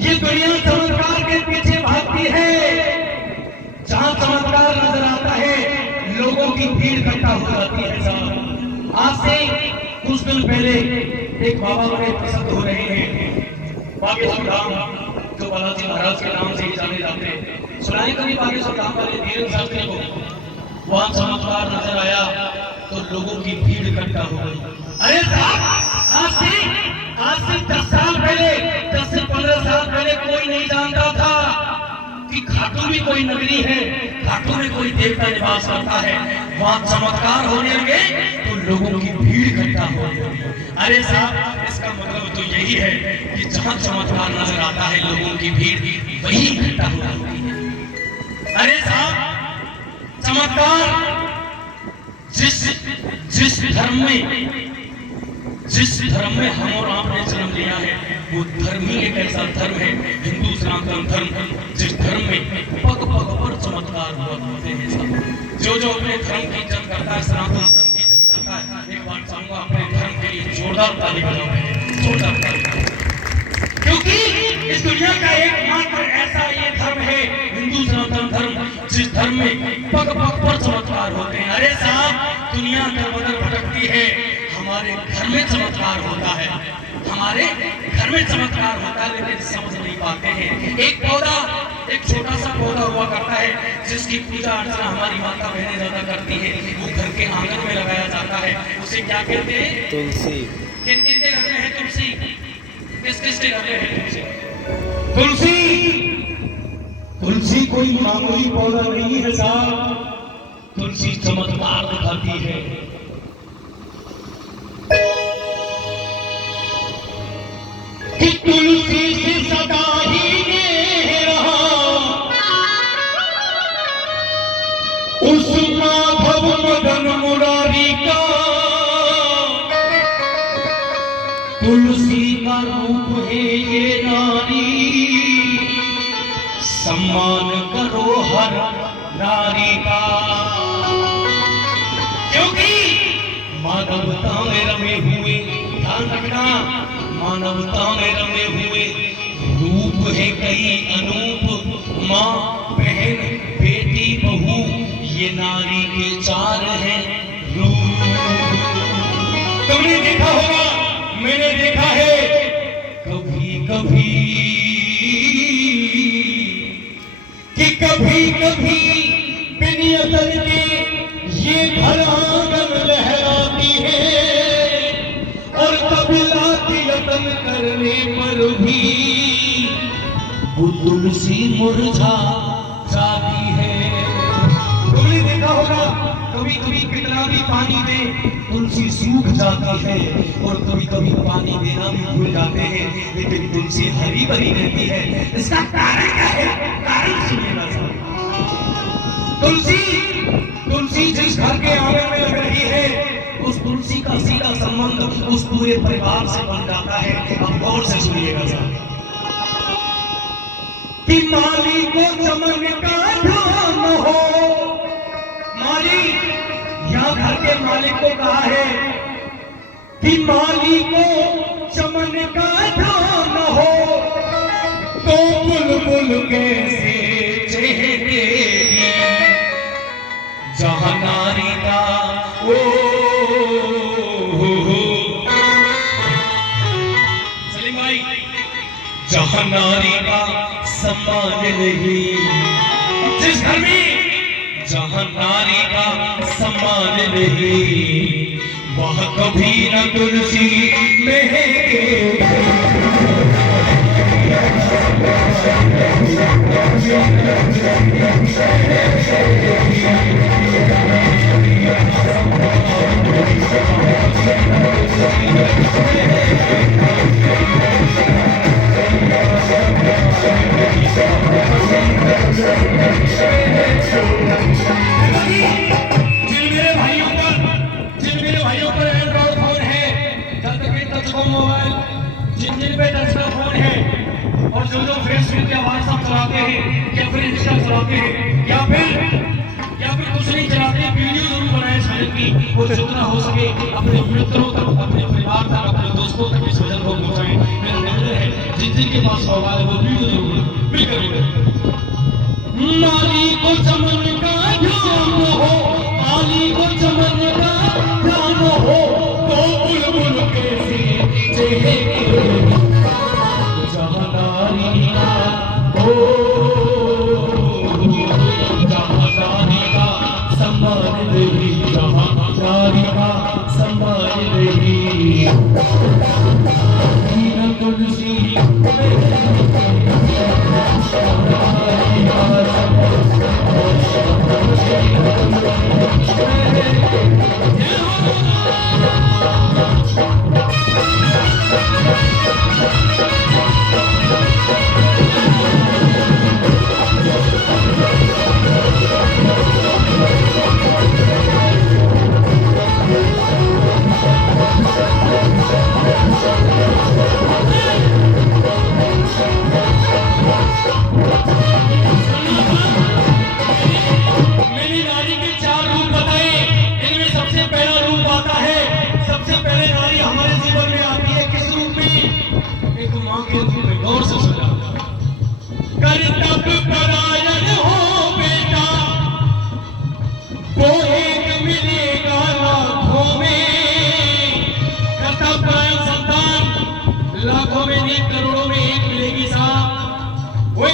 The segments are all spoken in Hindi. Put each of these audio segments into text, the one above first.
ये दुनिया चमत्कार के पीछे भागती है। जहां चमत्कार नजर आता है लोगों की भीड़ इकट्ठा हो जाती है। साहब आज से कुछ दिन पहले एक बाबा बड़े प्रसिद्ध हो रहे हैं बागेश्वर धाम, जो बालाजी महाराज के नाम से ही जाने जाते हैं। सुनाए कभी बागेश्वर धाम वाले धीरेन्द्र शास्त्री को वहां चमत्कार नजर आया तो लोगों की भीड़ इकट्ठा हो गई। अरे साहब आज से 10 साल पहले, 10 से 15 साल पहले कोई नहीं जानता था कि खाटू भी कोई नगरी है, खाटू में कोई देवता निवास करता है। वहां चमत्कार होने लगे तो लोगों की भीड़ इकट्ठा हो गई। अरे साहब इसका मतलब तो यही है कि जहां चमत्कार नजर आता है लोगों की भीड़ वही इकट्ठा हो जाती है। अरे साहब चमत्कार जिस धर्म में हम और आपने जन्म लिया है वो धर्म ही एक ऐसा धर्म है, हिंदू सनातन धर्म, जिस धर्म में पग पग पर चमत्कार हुआ करते हैं। सब जो अपने धर्म की इज्जत करता है, सनातन धर्म की इज्जत करता है, एक बात चाहूंगा अपने धर्म के लिए जोरदार ताली बजाओ, जोरदार ताली। क्योंकि इस दुनिया का एकमात्र ऐसा ये धर्म है, हिंदू सनातन धर्म, जिस धर्म में पग पग पर चमत्कार होते हैं। अरे साहब दुनिया दर बदर भटकती है, हमारे घर में चमत्कार होता है, हमारे घर में चमत्कार होता है, लेकिन समझ नहीं पाते हैं। एक पौधा, एक छोटा सा पौधा हुआ करता है जिसकी पूजा अर्चना हमारी माता बहनें ज्यादा करती है, वो घर के आंगन में लगाया जाता है। उसे क्या कहते हैं? तुलसी। किन किन के घर में है तुलसी? किस किस के घर में है तुलसी? तुलसी कोई मामूली पौधा नहीं है साहब, तुलसी चमत्कार दिखाती है। कि तुलसी से सदा ही रहा उस माधव मदन मुरारी का, तुलसी का रूप है ये नारी, सम्मान करो हर नारी का। क्योंकि मानवता में रमे हुए, ध्यान रखना, मानवता में रमे हुए रूप है कई अनूप, माँ बहन बेटी बहू ये नारी के 4 हैं रूप। तुमने देखा होगा, मैंने देखा है कभी कभी कि कभी बिनियतन के ये घर आंगन लहराती है, और कभी लाती यतन करने पर भी वो तुलसी मुरझा जाती है। तुमने देखा होगा कभी कितना भी पानी दे तुलसी सूख जाती है, और कभी पानी देना भी भूल जाते हैं, लेकिन तुलसी हरी भरी रहती है। इसका कारण क्या है? कारण सुनिएगा साहब। तुलसी जिस घर के आंगन में लग रही है उस तुलसी का सीधा संबंध उस पूरे परिवार से बन जाता है। अब गौर से सुनिएगा साहब। कि माली को चमन का ध्यान हो, माली यहाँ घर के मालिक को कहा है कि माली को चमन का ध्यान हो, तो बुलबुल कैसे चहकेगी जहां नारी का ओ सलीम भाई, जहां नारी का सम्मान नहीं, जिस घर में जहां नारी का सम्मान नहीं वह कभी न तुलसी महके। जिन मेरे भाइयों पर एंड्रॉइड फोन है, जब तक टच मोबाइल, जिन पे टच का फोन है, और जो फेसबुक या व्हाट्सएप चलाते हैं या फिर इंस्टा चलाते हैं, वो जितना हो सके अपने मित्रों तक, अपने परिवार तक, अपने दोस्तों तक इस वजन को पहुंचाएं। मेरा निवेदन है जिनके पास मोबाइल है वो वीडियो जरूर मिलकर माली को चमन का ध्यान हो, माली को चमन का ध्यान हो, तो बुलबुल कैसे चहके जहाँ नारी का हो, जहाँ नारी का सम्मान नहीं, जहाँ नारी का सम्मान नहीं। हीरा तुलसी लाखों में नहीं करोड़ों में एक मिलेगी साहब। वो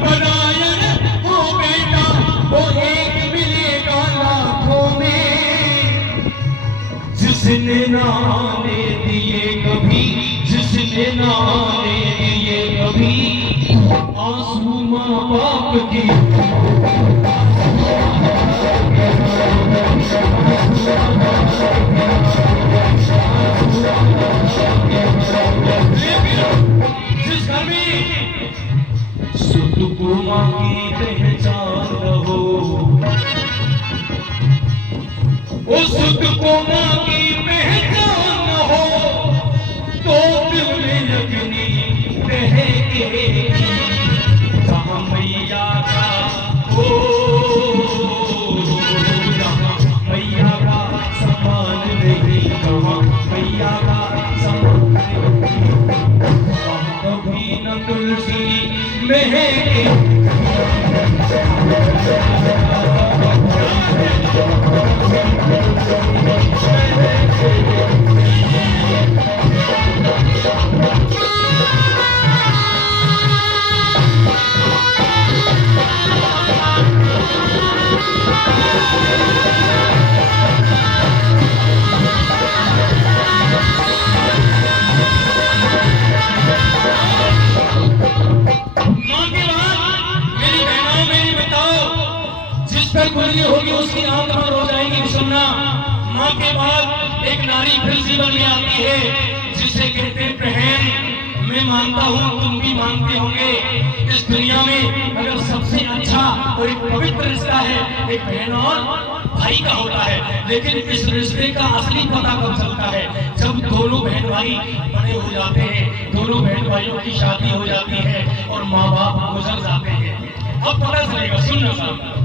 परायण हो बेटा, वो एक मिलेगा लाखों में। जिसने नाने दिए कभी, जिसने नाने दिए कभी, आंसू माँ बाप की जिस घर में सुतुको माँ की पहचान हो, वो सुतुको माँ की पहचान हो, तो दिल में अग्नि दहकेगी। जहाँ मैया का हो, जहाँ मैया का सम्मान नहीं, जहाँ मैया का सम्मान नहीं, कभी न तुलसी महके। गुजरी होगी उसकी आंख में रो जाएगी। सुनना, माँ के बाद एक नारी फिर जीवन में आती है जिसे कहते हैं बहन। मैं मानता हूँ तुम भी मानते होंगे, इस दुनिया में अगर सबसे अच्छा और एक पवित्र रिश्ता है एक बहन और भाई का होता है। लेकिन इस रिश्ते का असली पता कब चलता है? जब दोनों बहन भाई बड़े हो जाते हैं, दोनों बहन भाइयों की शादी हो जाती है और माँ बाप गुजर जाते हैं, अब पता चलेगा। सुनना साहब,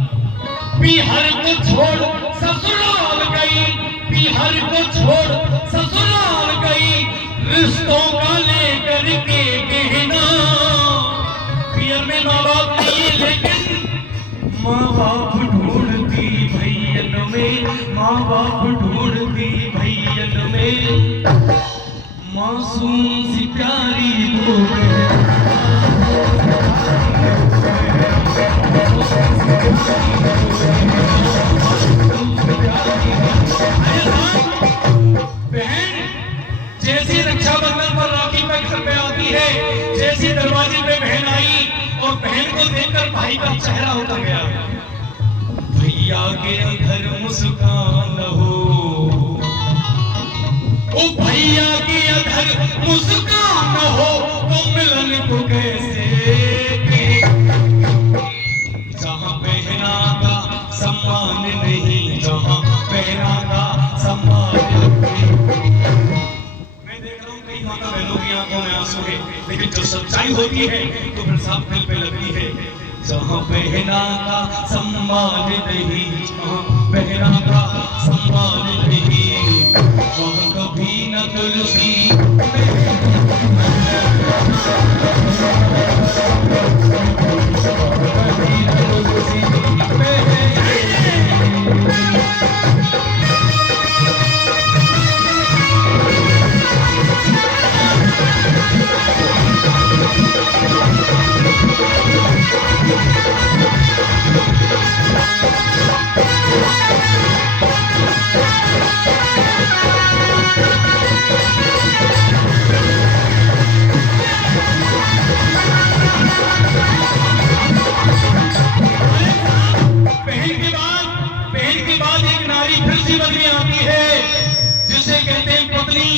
बिहार को छोड़ ससुराल गई, बिहार को छोड़ ससुराल गई, रिश्तों का लेकर के कहना। पियर में माँ बाप नहीं, लेकिन माँ बाप ढूंढती भैयन में, माँ बाप ढूंढती भैयन में, मासूम सी प्यारी दो जैसी रक्षाबंधन पर राखी पे घर पे आती है, जैसी दरवाजे पे बहन आई और बहन को देखकर भाई का चेहरा उतर गया। भैया के घर मुस्कान हो, ओ भैया के घर मुस्कान हो, तो मिलन को कैसे। जहाँ बहना का सम्मान नहीं, जहाँ बहना का सम्मान नहीं। मैं देख रहा हूँ कई माता बहनों की आंखों में आंसू है, लेकिन जो सच्चाई होती है तो फिर साफ दिल पे लगती है। जहाँ बहना का सम्मान नहीं, जहाँ बहना का सम्मान जीवन में आती है, जिसे कहते हैं पत्नी,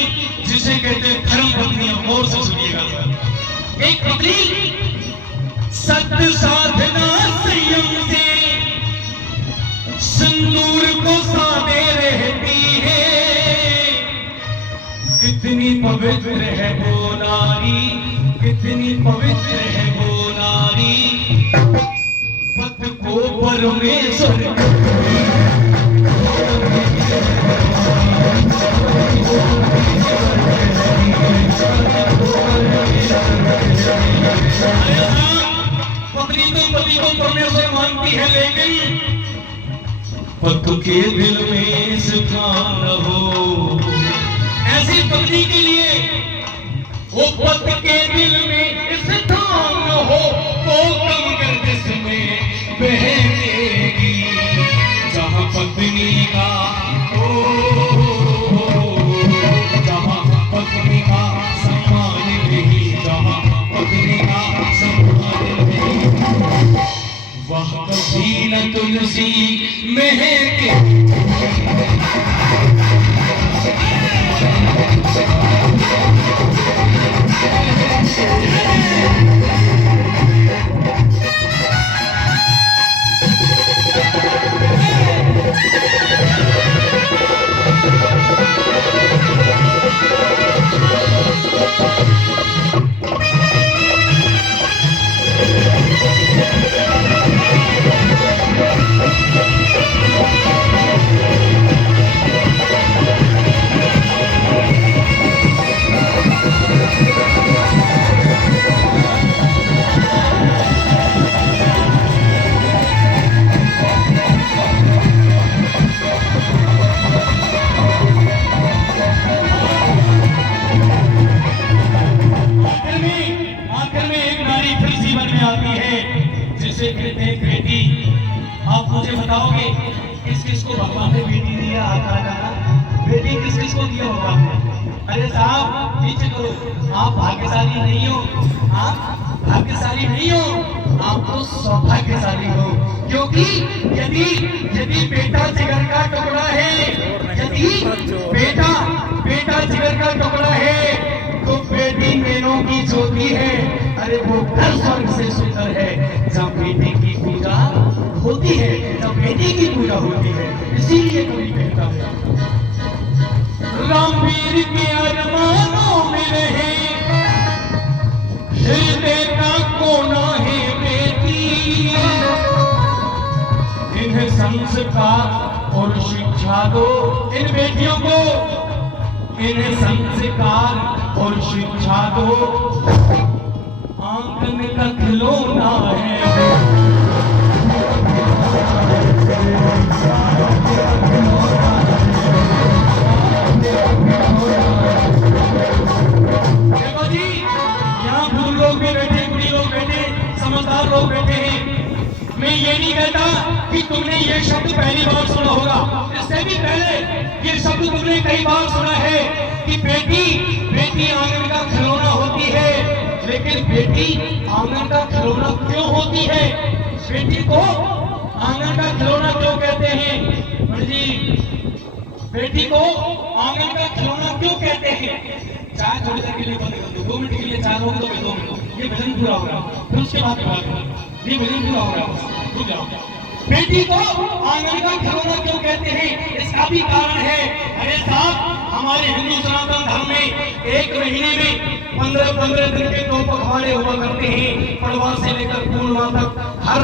जिसे कहते हैं धर्म पत्नी। और से सुनिएगा सर, एक पत्नी सत्य साधना संयम से सिंदूर को साधे रहती है, कितनी पवित्र है वो नारी, कितनी पवित्र है वो नारी, पति को परमेश्वर पत्नी तो पति को परमेश्वर मानती है, लेकिन पति के दिल में स्थान हो। ऐसी पत्नी के लिए वो पति के दिल में स्थान हो, तो कम करके समय बहेगी जहाँ पत्नी का जहाँ पत्नी का सम्मान नहीं, जहाँ पत्नी का सम्मान नहीं, वह कभी न तुलसी महके। जिसे कहते हैं बेटी। आप मुझे बताओगे किस किस को भगवान ने बेटी दिया? बेटी किस किस को दिया होगा? अरे साहब पीछे करो, आप भाग्यशाली नहीं हो, आप भाग्यशाली नहीं हो, आप तो सौभाग्यशाली हो। क्योंकि यदि यदि बेटा जिगर का टुकड़ा है, यदि बेटा जिगर का टुकड़ा है, तो बेटी नैनों की ज्योति है। अरे वो घर स्वर्ग से सुंदर है जब बेटी की पूजा होती है, जब बेटी की पूजा होती है। इसीलिए कोई कहता है रामवीर के अरमानों में रहे हृदय का कोना है बेटी, इन्हें संस्कार और शिक्षा दो, इन बेटियों को इन्हें संस्कार और शिक्षा दो, आंगन का खिलौना है। देखो जी, यहाँ बूढ़ लोग भी बैठे, बुढ़ी लोग बैठे, समझदार लोग बैठे हैं। मैं ये नहीं कहता कि तुमने ये शब्द पहली बार सुना होगा, इससे भी पहले ये शब्द तुमने कई बार सुना है कि बेटी आंगन का खिलौना होती है। लेकिन बेटी आंगन का खिलौना क्यों होती है? बेटी को आंगन का खिलौना क्यों कहते हैं? जी, बेटी को आंगन का खिलौना क्यों कहते हैं? चाय थोड़ी देर के लिए बंद कर दो, 2 मिनट के लिए चाय होगी तो 2 मिनट, ये भजन पूरा होगा, फिर उसके बाद बात करेंगे। ये भजन पूरा होगा, रुक जाओ। बेटी को आंगन का खिलौना क्यों कहते हैं? इसका भी कारण है। अरे साहब, हमारे हिंदू सनातन धर्म में एक महीने में 15-15 दिन के 2 पखवाड़े हुआ करते हैं, पड़वा से लेकर पूर्णिमा तक। हर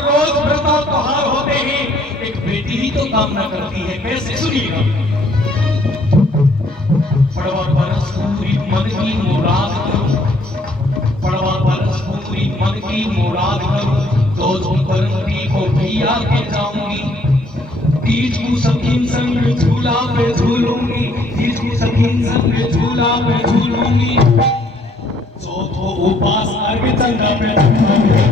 रोज व्रत और त्योहार होते हैं। एक बेटी ही तो कामना करती है, कैसे? सुनिएगा। पड़वा बरस पूरी मन की मुराद करो, पड़वा बरस पूरी मन की मुराद करो, तो बरंती को भी आके जाऊंगी, तीज को सखीन संग झूला पे झूलूंगी, तीज को सखीन संग झूला पे झूलूंगी, चौथो उपास अर्घ चंदा पे झूलूंगी।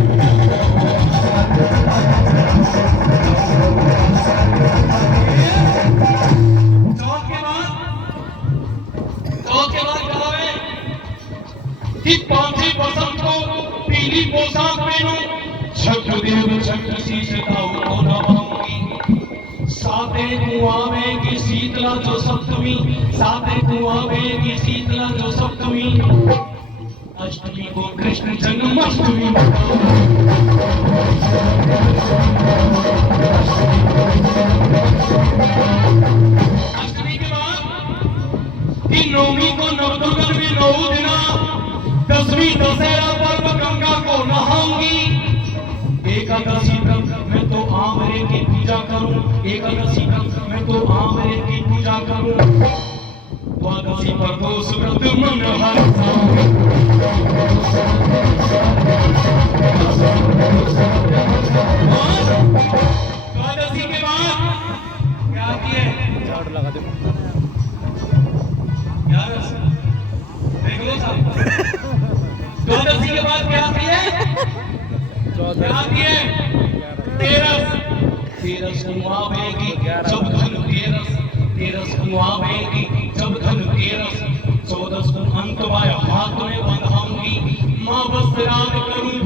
चौथ के बाद कहा है कि 5 बसंत को पीली पोशाक पहनो, छठ देव छठ शीश को नवाऊंगी, 7 कुआवे की शीतला जो सप्तमी, साते कुआवे की शीतला जो सप्तमी, अष्टमी को कृष्ण जन्माष्टमी। अष्टमी के बाद कि नौवीं को नवदुर्गा में 9 दिना, 10वीं दशहरा पर्व गंगा को नहाऊंगी, एकादशी तक मैं तो आमरे की पूजा करूं, एकादशी तक मैं तो आमरे की पूजा करूं, द्वादशी पर तो सुव्रत मन हरसाऊं। द्वादशी के बाद क्या आती है? देख लो साहब, द्वादशी के बाद क्या आती है? क्या आती है? तेरस। तेरस कुआवेगी जब धन तेरस, तेरस कुआवेगी जब धन तेरस, 14 को अंत वाया हाथ में बंधाऊंगी, माँ बस राज करूं